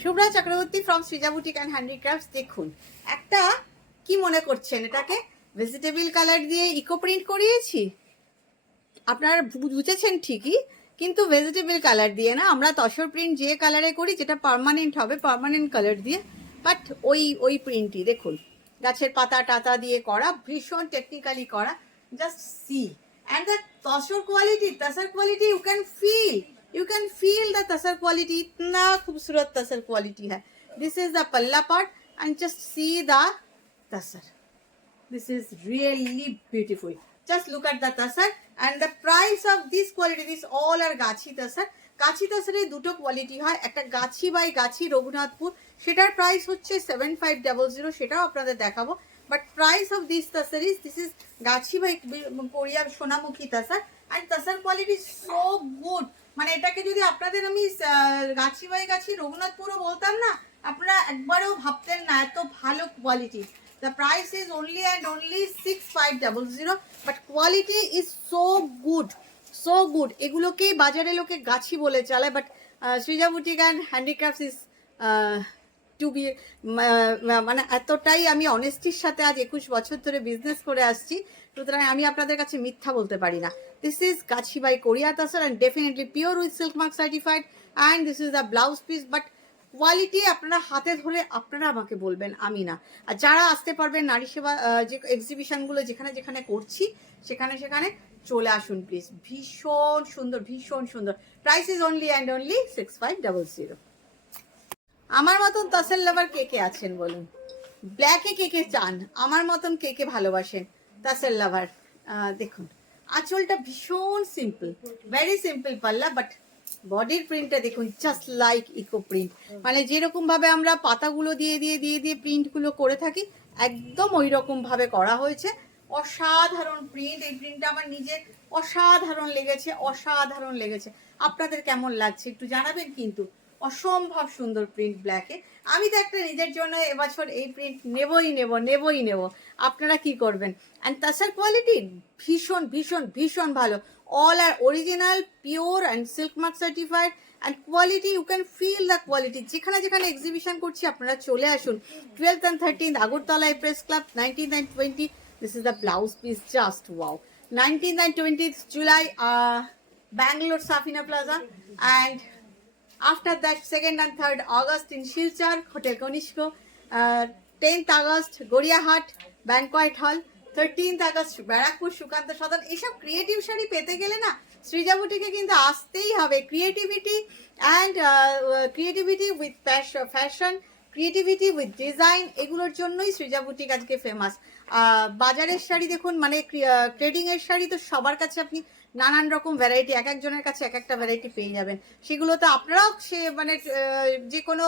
Shubhra Chakraborty from Srija boutique and handicrafts. দেখুন, একটা কি মনে করছেন, এটাকে ভেজিটেবল কালার দিয়ে ইকো প্রিন্ট করিয়েছি। আপনারা বুঝেছেন ঠিকই, কিন্তু ভেজিটেবল কালার দিয়ে না, আমরা তসর প্রিন্ট যে কালারে করি, যেটা পার্মানেন্ট হবে, পার্মানেন্ট কালার দিয়ে। বাট ওই প্রিন্টই দেখুন, গাছের পাতা টাতা দিয়ে করা, ভীষণ টেকনিক্যালি করা। Just see and the tussar quality you can feel the tussar quality. इतना खूबसूरत तसर क्वालिटी है. This is the पल्ला part and just see the tussar. This is really beautiful. Just look at the tussar and the price of this quality. This all are গাছি तसर. গাছি तसरे দুটো quality হয়, একটা গাছি by গাছি রঘুনাথপুর, সেটার price হচ্ছে 7500, সেটাও আপনাদের দেখাবো। But price of this tasar is, this is গাছি by কোরিয়া Sonamukhi tussar and tussar quality so good. মানে এটাকে যদি আপনাদের আমি গাছি বাই গাছি রঘুনাথপুরও বলতাম না, আপনারা একবারেও ভাবতেন না এত ভালো quality. The price is only and only 6500, but quality is so good, so good. এগুলোকে বাজারে লোকে গাছি বলে চালায়, but Srija boutique and handicrafts is to be, মানে এতটাই আমি অনেস্টির সাথে আজ 21 বছর ধরে বিজনেস করে আসছি, সুতরাং আমি আপনাদের কাছে মিথ্যা বলতে পারি না। This is gachhi by Koriya tussar and definitely pure with silk mark certified and this is the blouse piece. But quality আপনারা হাতে ধরে আপনারা আমাকে বলবেন, আমি না। আর যারা আসতে পারবেন নারী সেবা যে এক্সিবিশনগুলো যেখানে যেখানে করছি, সেখানে সেখানে চলে আসুন প্লিজ। ভীষণ সুন্দর, ভীষণ সুন্দর। Price is only and only 6500। আমার মতন তসর লাভার কে কে আছেন বলুন? ব্ল্যাকে কে কে চান? আমার মতন কে কে ভালোবাসেন তসর লাভার? দেখুন, আঁচলটা ভীষণ সিম্পল, ভেরি সিম্পল পাল্লা, বাট বডির প্রিন্টটা দেখুন, জাস্ট লাইক ইকো প্রিন্ট। মানে যেরকম ভাবে আমরা পাতাগুলো দিয়ে দিয়ে দিয়ে দিয়ে প্রিন্টগুলো করে থাকি, একদম ওই রকম ভাবে করা হয়েছে। অসাধারণ প্রিন্ট। এই প্রিন্টটা আমার নিজের অসাধারণ লেগেছে, অসাধারণ লেগেছে। আপনাদের কেমন লাগছে একটু জানাবেন কিন্তু। অসম্ভব সুন্দর প্রিন্ট ব্ল্যাকে। আমি তো একটা নিজের জন্য এবছর এই প্রিন্ট নেবই নেব। আপনারা কি করবেন? অ্যান্ড তাসার কোয়ালিটি ভীষণ ভীষণ ভীষণ ভালো। All are original, pure and silk mark certified and quality, you can feel the quality. যেখানে যেখানে এক্সিবিশন করছি আপনারা চলে আসুন। 12th and 13th আগরতলায় press club, 19th and 20th, this is the blouse piece, just wow. 19th and 20th July, Bangalore Safina Plaza, and after that 2nd and 3rd August in Shilchar, Hotel Konishko, 10th August Goriahat Banquet Hall, 13th August Barrackpore Sukanta Sadan. এইসব creative sari পেতে গেলে না সৃজা বুটিকে কিন্তু আসতেই হবে। Creativity and creativity with fashion, creativity with design, এগুলোর জন্যই Srija boutique আজকে ফেমাস। বাজারের শাড়ি দেখুন, মানে ট্রেডিংয়ের শাড়ি তো সবার কাছে আপনি নানান রকম ভ্যারাইটি, এক একজনের কাছে এক একটা ভ্যারাইটি পেয়ে যাবেন। সেগুলো তো আপনারাও সে মানে যে কোনো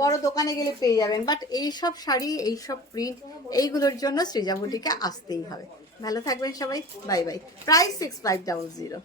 বড় দোকানে গেলে পেয়ে যাবেন। বাট এইসব শাড়ি, এইসব প্রিন্ট, এইগুলোর জন্য সৃজা বুটিকে আসতেই হবে। ভালো থাকবেন সবাই, বাই বাই। প্রাইস 6500।